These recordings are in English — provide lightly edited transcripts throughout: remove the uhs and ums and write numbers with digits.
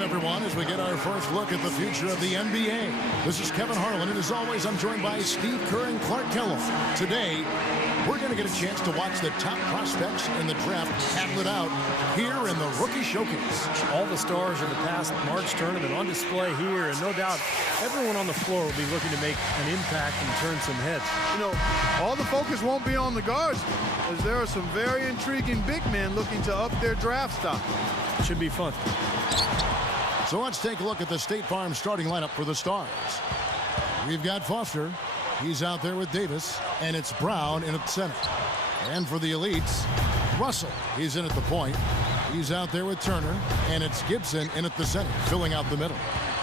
Welcome, everyone, as we get our first look at the future of the NBA. This is Kevin Harlan, and as always, I'm joined by Steve Kerr and Clark Kellogg. Today, we're going to get a chance to watch the top prospects in the draft battle it out here in the Rookie Showcase. All the stars of the past March tournament on display here, and no doubt everyone on the floor will be looking to make an impact and turn some heads. You know, all the focus won't be on the guards, as there are some very intriguing big men looking to up their draft stock. Should be fun. So let's take a look at the State Farm starting lineup for the Stars. We've got Foster. He's out there with Davis, and it's Brown in at center. And for the Elites, Russell. He's in at the point. He's out there with Turner, and it's Gibson in at the center, filling out the middle.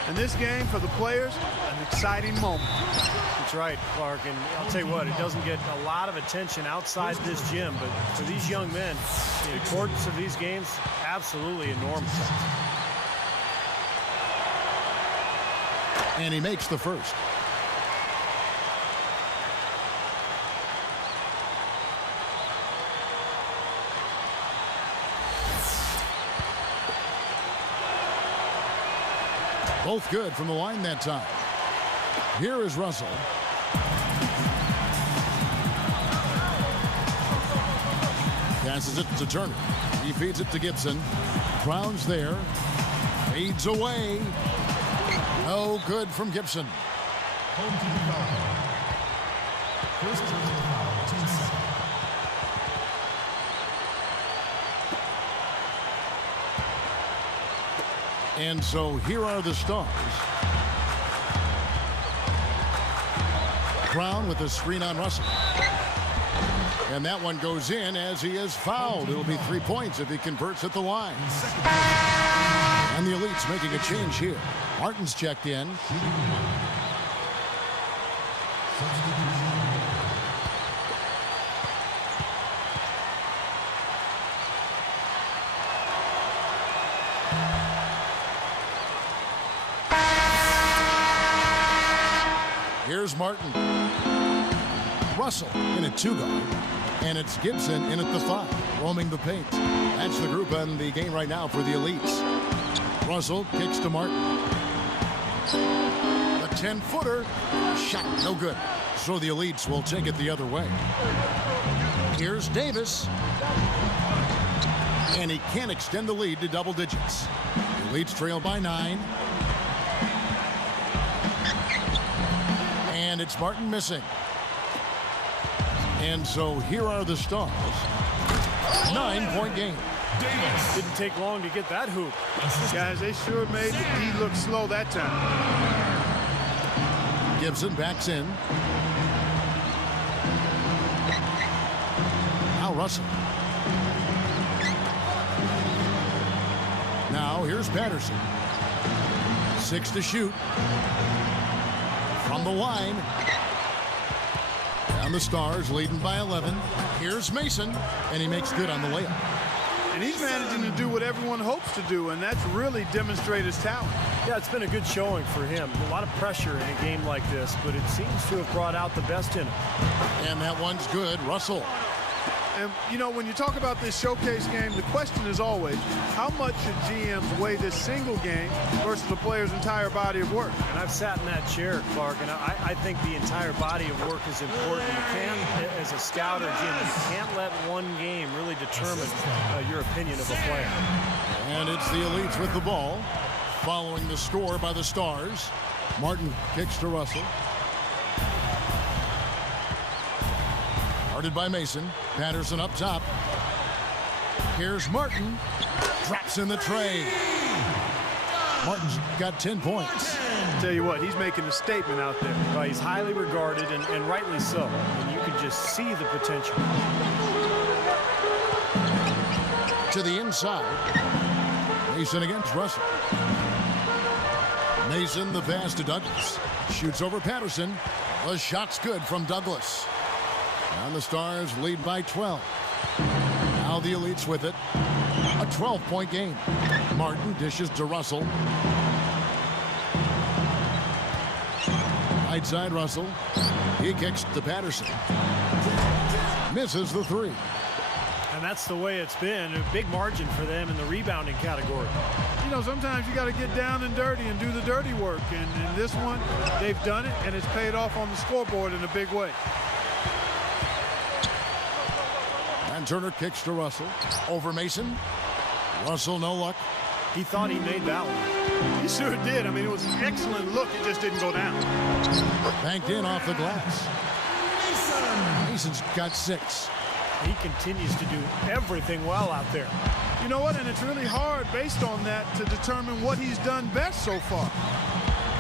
In this game, for the players, an exciting moment. That's right, Clark, and I'll tell you what, it doesn't get a lot of attention outside this gym, but for these young men, the importance of these games, absolutely enormous. And he makes the first. Both good from the line that time. Here is Russell. Passes it to Turner. He feeds it to Gibson. Brown's there. Fades away. No good from Gibson. Home team foul. First personal foul, team second. And so here are the Stars. Brown with a screen on Russell. And that one goes in as he is fouled. It'll be 3 points if he converts at the line. And the Elites making a change here. Martin's checked in. Here's Martin. Russell in at 2-guard. And it's Gibson in at the 5, roaming the paint. That's the group on the game right now for the Elites. Russell kicks to Martin. The 10-footer. Shot no good. So the Elites will take it the other way. Here's Davis. And he can't extend the lead to double digits. The Elites trail by 9. And it's Martin missing. And so here are the Stars. 9-point game. Davis. Didn't take long to get that hoop. Guys, they sure made the D look slow that time. Gibson backs in. Now Russell. Now here's Patterson. 6 to shoot. From the line. And the Stars leading by 11. Here's Mason, and he makes good on the layup. And he's managing to do what everyone hopes to do, and that's really demonstrate his talent. Yeah, it's been a good showing for him. A lot of pressure in a game like this, but it seems to have brought out the best in him. And that one's good. Russell. And, you know, when you talk about this showcase game, the question is always, how much should GMs weigh this single game versus the player's entire body of work? And I've sat in that chair, Clark, and I think the entire body of work is important. You can't, as a scout or GM, you can't let one game really determine your opinion of a player. And it's the Elites with the ball, following the score by the Stars. Martin kicks to Russell. Guarded by Mason. Patterson up top. Here's Martin. Drops in the tray. Martin's got 10 points. Tell you what, he's making a statement out there. Well, he's highly regarded, and rightly so. And you can just see the potential. To the inside. Mason against Russell. Mason, the pass to Douglas. Shoots over Patterson. The shot's good from Douglas. And the Stars lead by 12. Now the Elites with it. A 12-point game. Martin dishes to Russell. Right side Russell. He kicks to Patterson. Misses the 3. And that's the way it's been. A big margin for them in the rebounding category. You know, sometimes you got to get down and dirty and do the dirty work. And in this one, they've done it, and it's paid off on the scoreboard in a big way. And Turner kicks to Russell. Over Mason. Russell, no luck. He thought he made that one. He sure did. I mean, it was an excellent look. It just didn't go down. Banked in off the glass. Mason's got 6. He continues to do everything well out there. You know what? And it's really hard based on that to determine what he's done best so far.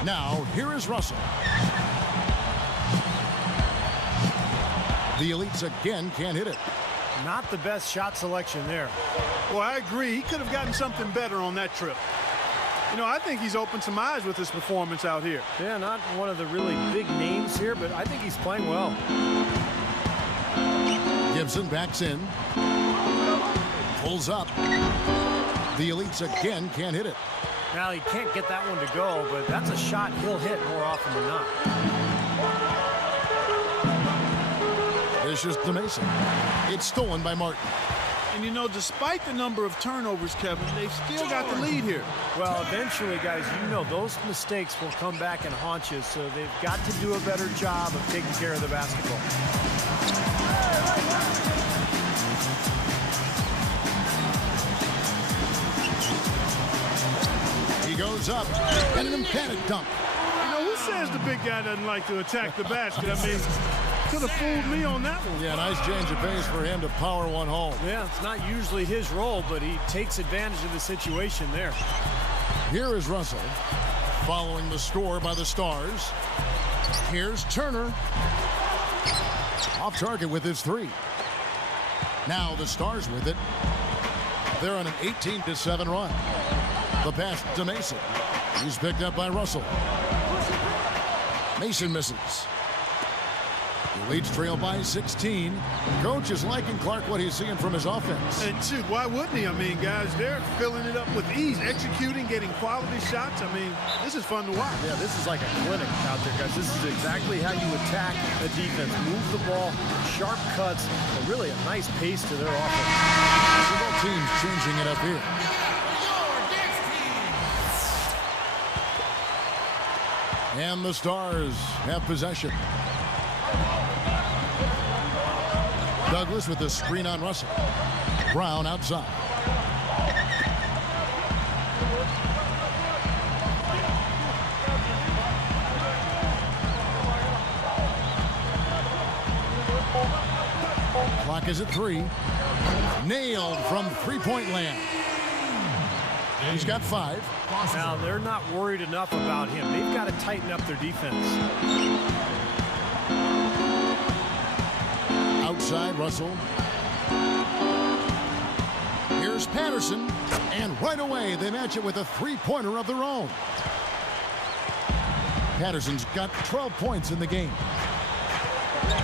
Now, here is Russell. The Elites again can't hit it. Not the best shot selection there. Well, I agree. He could have gotten something better on that trip. You know, I think he's opened some eyes with his performance out here. Yeah, not one of the really big names here, but I think he's playing well. Gibson backs in. Pulls up. The Elites again can't hit it. Now, he can't get that one to go, but that's a shot he'll hit more often than not. Dishes to Mason. It's stolen by Martin. And, you know, despite the number of turnovers, Kevin, they've still got the lead here. Well, eventually, guys, you know those mistakes will come back and haunt you, so they've got to do a better job of taking care of the basketball. He goes up, and an emphatic dunk. You know, who says the big guy doesn't like to attack the basket? I mean, could have fooled me on that one. Yeah, nice change of pace for him to power one home. Yeah, it's not usually his role, but he takes advantage of the situation there. Here is Russell, following the score by the Stars. Here's Turner. Off target with his 3. Now the Stars with it. They're on an 18-7 run. The pass to Mason. He's picked up by Russell. Mason misses. The Elites trail by 16. Coach is liking Clark what he's seeing from his offense. And shoot, why wouldn't he? I mean, guys, they're filling it up with ease, executing, getting quality shots. I mean, this is fun to watch. Yeah, this is like a clinic out there, guys. This is exactly how you attack a defense. Move the ball, sharp cuts, and really a nice pace to their offense. Both teams changing it up here. And the Stars have possession. Douglas with the screen on Russell. Brown outside. Clock is at 3. Nailed from three-point land. He's got 5. Now, they're not worried enough about him. They've got to tighten up their defense. Outside, Russell. Here's Patterson. And right away, they match it with a three-pointer of their own. Patterson's got 12 points in the game.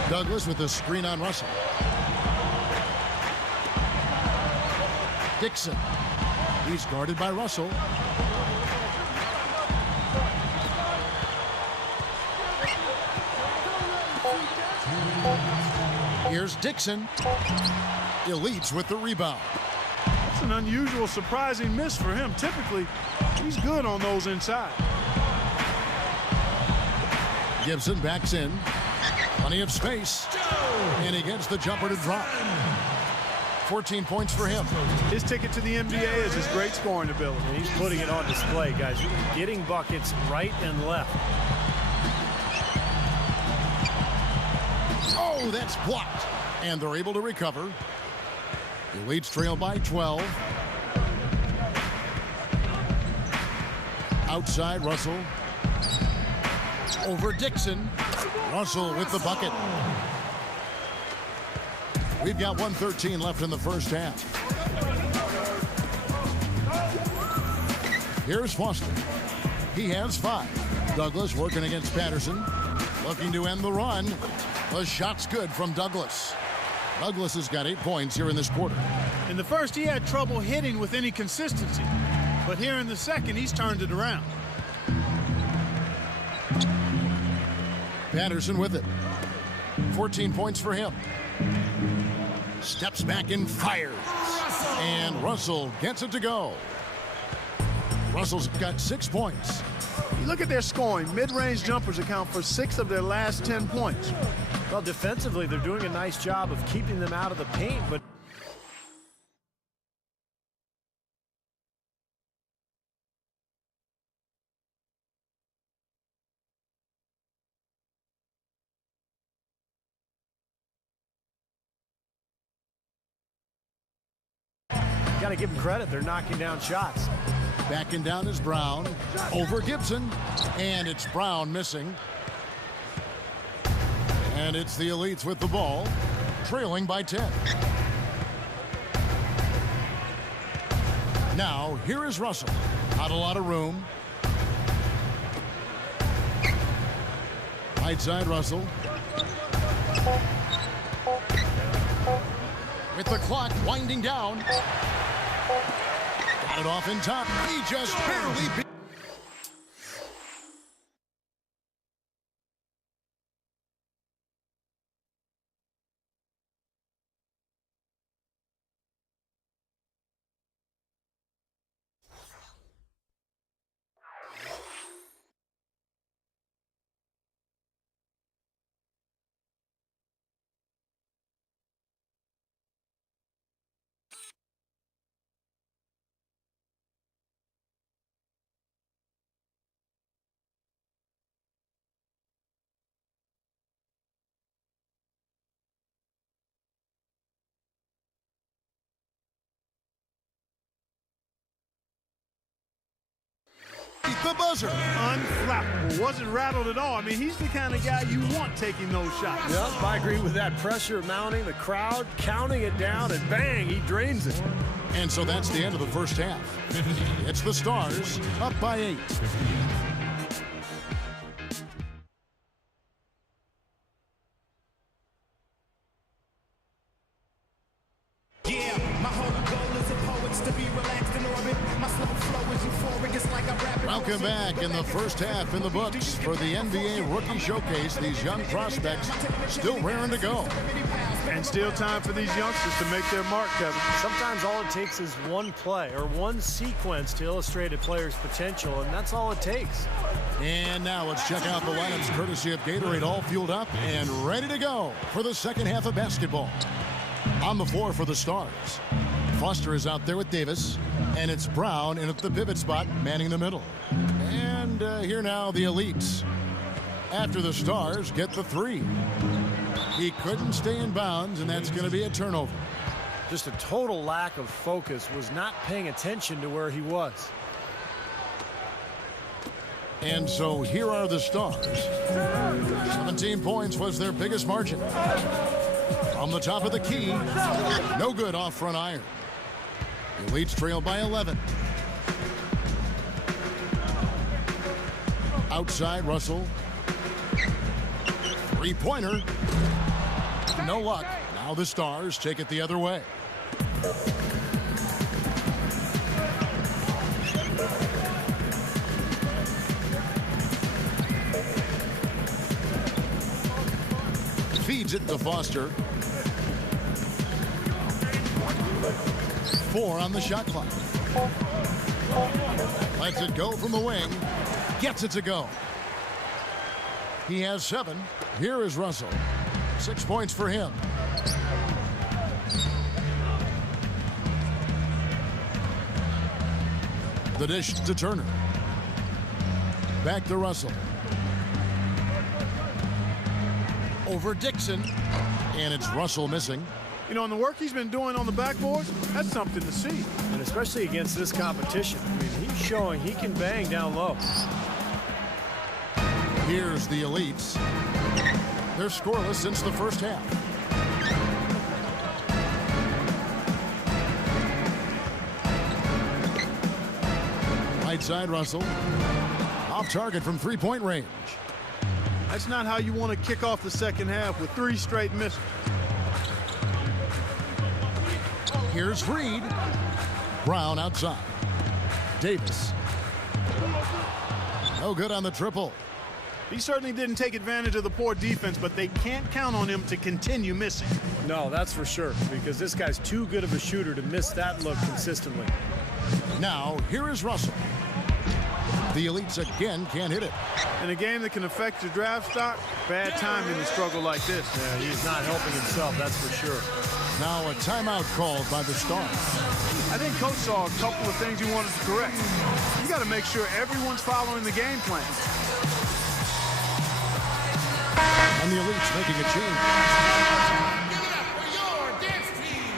Douglas with the screen on Russell. Dixon. He's guarded by Russell. Here's Dixon. Elites with the rebound. That's an unusual, surprising miss for him. Typically, he's good on those inside. Gibson backs in. Plenty of space. And he gets the jumper to drop. 14 points for him. His ticket to the NBA is his great scoring ability. And he's putting it on display, guys. Getting buckets right and left. Oh, that's blocked. And they're able to recover. The Elites trail by 12. Outside, Russell. Over Dixon. Russell with the bucket. We've got 1:13 left in the first half. Here's Foster. He has 5. Douglas working against Patterson. Looking to end the run. The shot's good from Douglas. Douglas has got 8 points here in this quarter. In the first, he had trouble hitting with any consistency. But here in the second, he's turned it around. Patterson with it. 14 points for him. Steps back and fires. And Russell gets it to go. Russell's got 6 points. You look at their scoring. Mid-range jumpers account for 6 of their last 10 points. Well, defensively, they're doing a nice job of keeping them out of the paint, but got to give them credit. They're knocking down shots. Backing down is Brown. Over Gibson. And it's Brown missing. And it's the Elites with the ball, trailing by 10. Now, here is Russell. Not a lot of room. Right side, Russell. With the clock winding down. Got it off in top. He just barely beat. The buzzer. Unflappable. Wasn't rattled at all. I mean, he's the kind of guy you want taking those shots. Yep, I agree with that. Pressure mounting, the crowd counting it down, and bang, he drains it. And so that's the end of the first half. It's the Stars up by 8. Welcome back. In the first half in the books for the NBA Rookie Showcase. These young prospects still raring to go. And still time for these youngsters to make their mark, Kevin. Sometimes all it takes is one play or one sequence to illustrate a player's potential, and that's all it takes. And now let's check out the lineups courtesy of Gatorade, all fueled up and ready to go for the second half of basketball. On the floor for the Stars, Foster is out there with Davis, and it's Brown in at the pivot spot, manning the middle. And here now the Elites. After the Stars get the 3. He couldn't stay in bounds, and that's going to be a turnover. Just a total lack of focus, was not paying attention to where he was. And so here are the Stars. 17 points was their biggest margin. From the top of the key, no good off front iron. The Elites trail by 11. Outside, Russell. Three-pointer. No luck. Now the Stars take it the other way. Feeds it to Foster. 4 on the shot clock. Lets it go from the wing. Gets it to go. He has 7. Here is Russell. 6 points for him. The dish to Turner. Back to Russell. Over Dixon. And it's Russell missing. You know, and the work he's been doing on the backboards, that's something to see. And especially against this competition. I mean, he's showing he can bang down low. Here's the Elites. They're scoreless since the first half. Right side, Russell. Off target from three-point range. That's not how you want to kick off the second half with 3 straight misses. Here's Reed. Brown outside. Davis. No good on the triple. He certainly didn't take advantage of the poor defense, but they can't count on him to continue missing. No, that's for sure, because this guy's too good of a shooter to miss that look consistently. Now, here is Russell. The Elites again can't hit it. In a game that can affect your draft stock, bad timing to struggle like this. Yeah, he's not helping himself, that's for sure. Now a timeout called by the Stars. I think Coach saw a couple of things he wanted to correct. You got to make sure everyone's following the game plan. And the Elites making a change. Give it up for your dance team.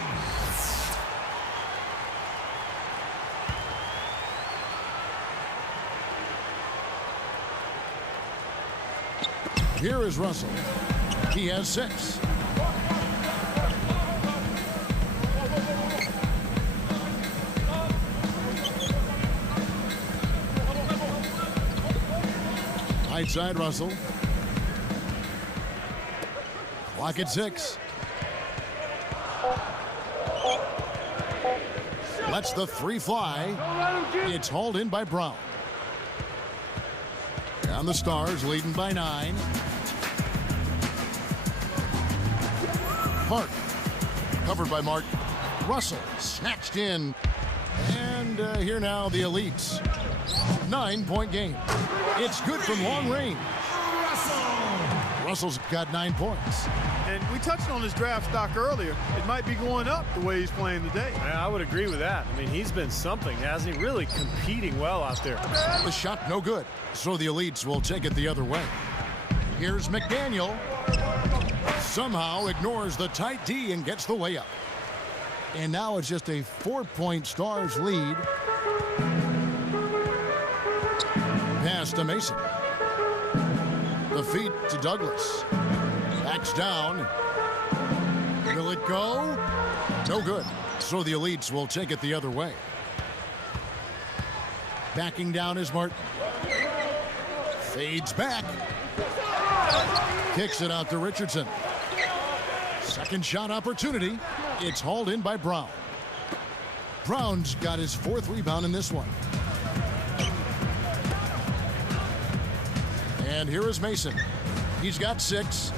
Here is Russell. He has 6. Right side, Russell. Clock at 6. Lets the 3 fly. It's hauled in by Brown. And the Stars leading by 9. Park. Covered by Martin. Russell snatched in. And here now the Elites. 9-point game. It's good from long range. Russell's got 9 points. And we touched on his draft stock earlier. It might be going up the way he's playing today. Yeah, I would agree with that. I mean, he's been something, hasn't he? Really competing well out there. The shot no good, so the Elites will take it the other way. Here's McDaniel. Somehow ignores the tight D and gets the layup. And now it's just a 4-point Stars lead. Pass to Mason. The feet to Douglas. Backs down. Will it go? No good. So the Elites will take it the other way. Backing down is Martin. Fades back. Kicks it out to Richardson. Second shot opportunity. It's hauled in by Brown. Brown's got his 4th rebound in this one. And here is Mason. He's got 6.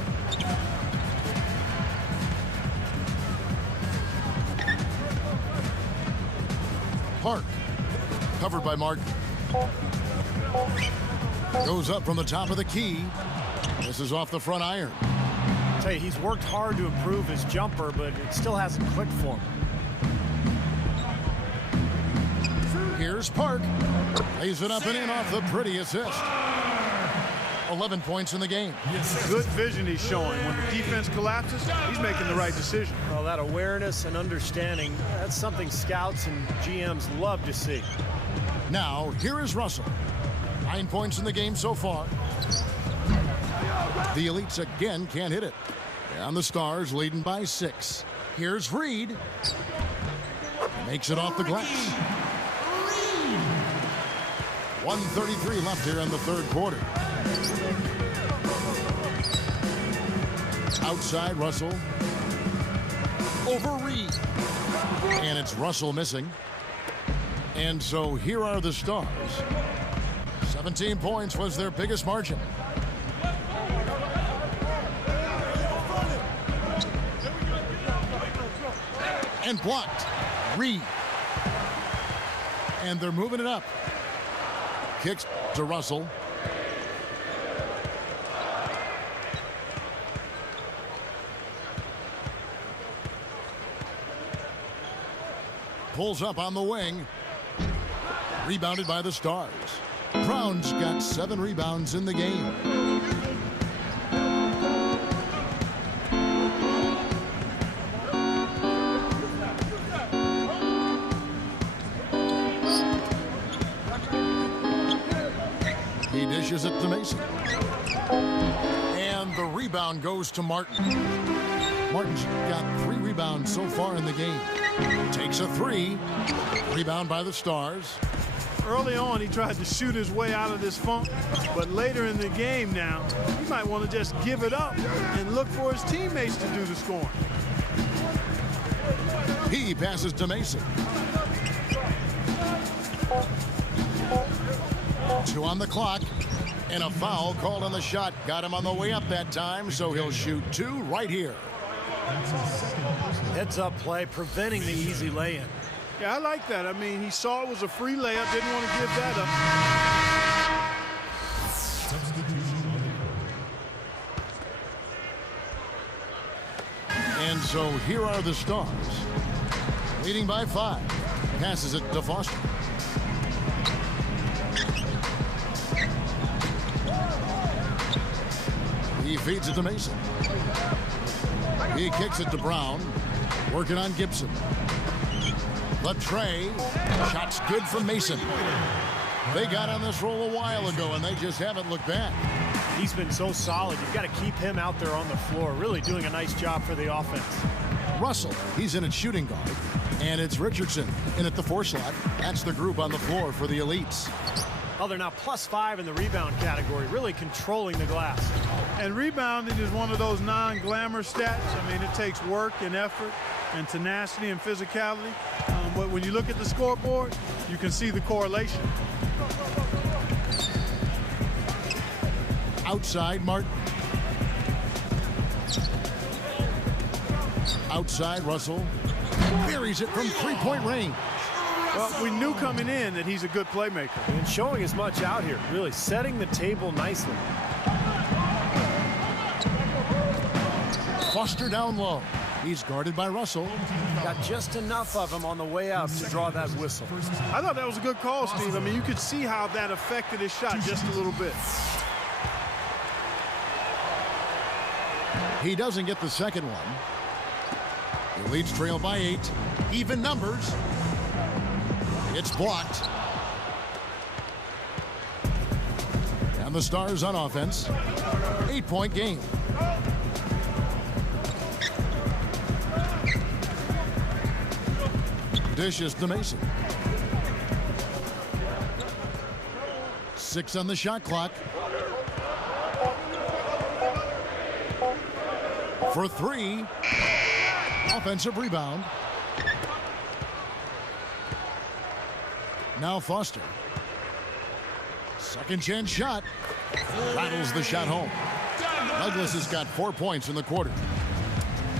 Park. Covered by Martin. Goes up from the top of the key. This is off the front iron. I tell you, he's worked hard to improve his jumper, but it still hasn't clicked for him. Here's Park. Lays it up and in off the pretty assist. 11 points in the game. Good vision he's showing. When the defense collapses, he's making the right decision. Well, that awareness and understanding, that's something scouts and GMs love to see. Now, here is Russell. 9 points in the game so far. The Elites again can't hit it. And the Stars leading by 6. Here's Reed. Makes it off the glass. 1:33 left here in the 3rd quarter. Outside Russell. Over Reed. And it's Russell missing. And so here are the Stars. 17 points was their biggest margin. And blocked. Reed. And they're moving it up. Kicks to Russell. Pulls up on the wing. Rebounded by the Stars. Brown's got 7 rebounds in the game. He dishes it to Mason. And the rebound goes to Martin. Martin's got 3 rebounds so far in the game. Takes a 3. Rebound by the Stars. Early on, he tried to shoot his way out of this funk, but later in the game now, he might want to just give it up and look for his teammates to do the scoring. He passes to Mason. 2 on the clock. And a foul called on the shot. Got him on the way up that time, so he'll shoot 2 right here. Heads-up play, preventing the easy lay-in. Yeah, I like that. I mean, he saw it was a free layup, didn't want to give that up. And so here are the Stars. Leading by 5. Passes it to Foster. He feeds it to Mason. He kicks it to Brown. Working on Gibson. The tray. Shot's good from Mason. They got on this roll a while ago, and they just haven't looked back. He's been so solid. You've got to keep him out there on the floor. Really doing a nice job for the offense. Russell, he's in at shooting guard. And it's Richardson in at the 4 slot. That's the group on the floor for the Elites. Oh, they're now +5 in the rebound category, really controlling the glass. And rebounding is one of those non-glamour stats. I mean, it takes work and effort and tenacity and physicality. But when you look at the scoreboard, you can see the correlation. Outside, Martin. Outside, Russell. Buries it from 3-point range. Well, we knew coming in that he's a good playmaker. And showing as much out here, really setting the table nicely. Foster down low. He's guarded by Russell. Got just enough of him on the way out to draw that whistle. I thought that was a good call, Steve. I mean, you could see how that affected his shot just a little bit. He doesn't get the second one. The Elites trail by 8. Even numbers. It's blocked. And the Stars on offense. 8-point game. Dishes to Mason. 6 on the shot clock. For 3. Offensive rebound. Now Foster. Second chance shot. Rattles the shot home. Douglas has got 4 points in the quarter.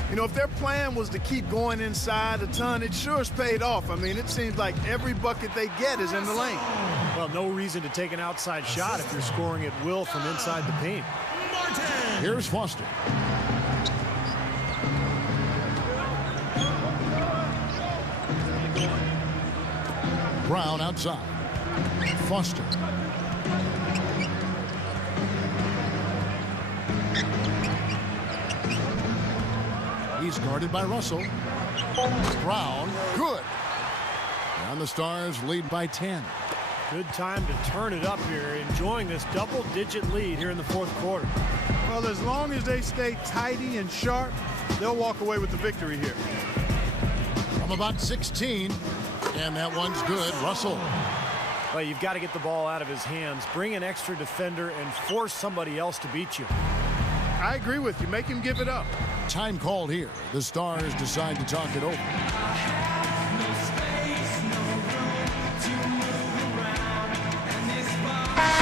You know, if their plan was to keep going inside a ton, it sure has paid off. I mean, it seems like every bucket they get is in the lane. Well, no reason to take an outside shot if you're scoring at will from inside the paint. Here's Foster. Brown outside. Foster. He's guarded by Russell. Brown, good. And the Stars lead by 10. Good time to turn it up here, enjoying this double-digit lead here in the fourth quarter. Well, as long as they stay tidy and sharp, they'll walk away with the victory here. From about 16, and that one's good. Russell. Well, you've got to get the ball out of his hands, bring an extra defender, and force somebody else to beat you. I agree with you. Make him give it up. Time called here. The Stars decide to talk it over.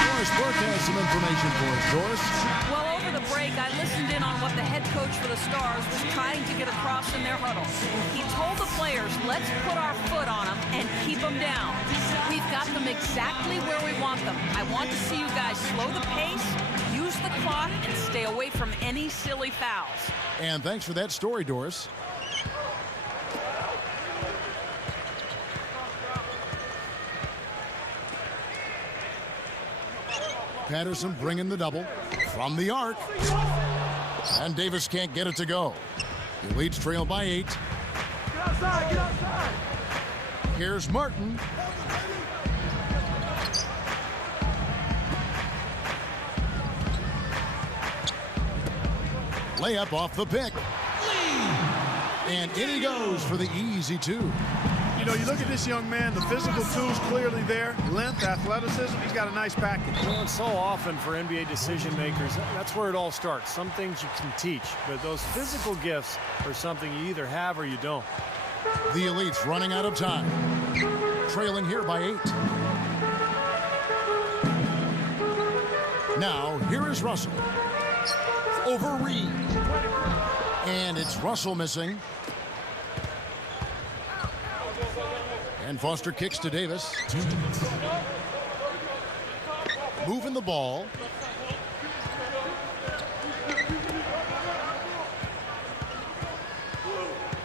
Doris Burke has some information for us. Doris? Well, over the break, I listened in on what the head coach for the Stars was trying to get across in their huddle. He told the players, let's put our foot on them and keep them down. We've got them exactly where we want them. I want to see you guys slow the pace, use the clock, and stay away from any silly fouls. And thanks for that story, Doris. Patterson bringing the double from the arc. And Davis can't get it to go. The Elites trail by 8. Get outside, get outside. Here's Martin. Layup off the pick. And in he goes for the easy 2. You know, you look at this young man, the physical tools clearly there. Length, athleticism, he's got a nice package. You know, and so often for NBA decision makers, that's where it all starts. Some things you can teach, but those physical gifts are something you either have or you don't. The Elites running out of time. Trailing here by 8. Now, here is Russell. Over Reed. And it's Russell missing. And Foster kicks to Davis. 2 minutes. Moving the ball.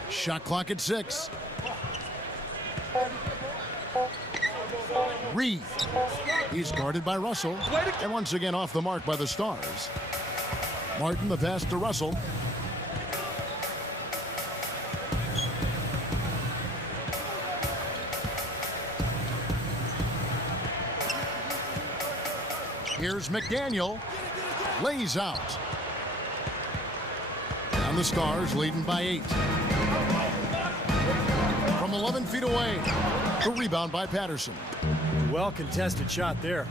Shot clock at 6. Reed. He's guarded by Russell. And once again off the mark by the Stars. Martin the pass to Russell. Here's McDaniel. Lays out. And the Stars leading by 8. From 11 feet away. The rebound by Patterson. Well contested shot there.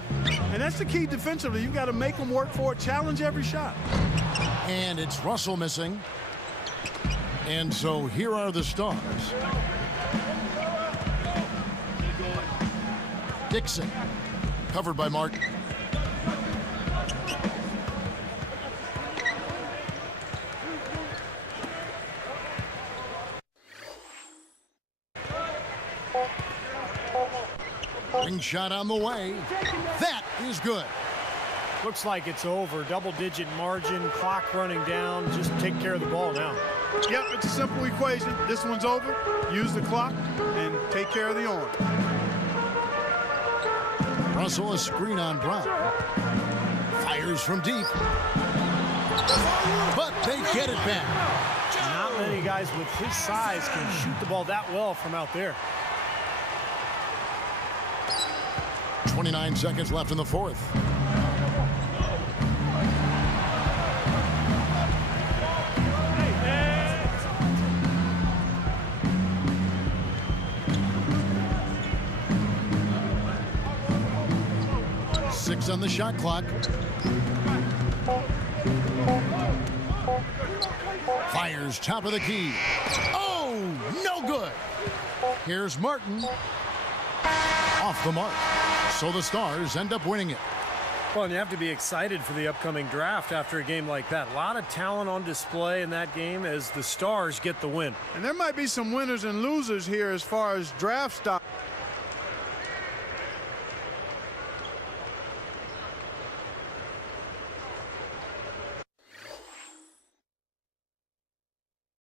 And that's the key defensively. You've got to make them work for it, challenge every shot. And it's Russell missing. And so here are the Stars. Dixon. Covered by Martin. Ring shot on the way. That is good. Looks like it's over. Double-digit margin, clock running down. Just take care of the ball now. Yep, it's a simple equation. This one's over. Use the clock and take care of the orange. Russell a screen on Brown. Fires from deep. But they get it back. Not many guys with his size can shoot the ball that well from out there. 29 seconds left in the fourth. Six on the shot clock. Fires top of the key. Oh, no good. Here's Martin. Off the mark. So the Stars end up winning it. Well, and you have to be excited for the upcoming draft after a game like that. A lot of talent on display in that game as the Stars get the win. And there might be some winners and losers here as far as draft stock.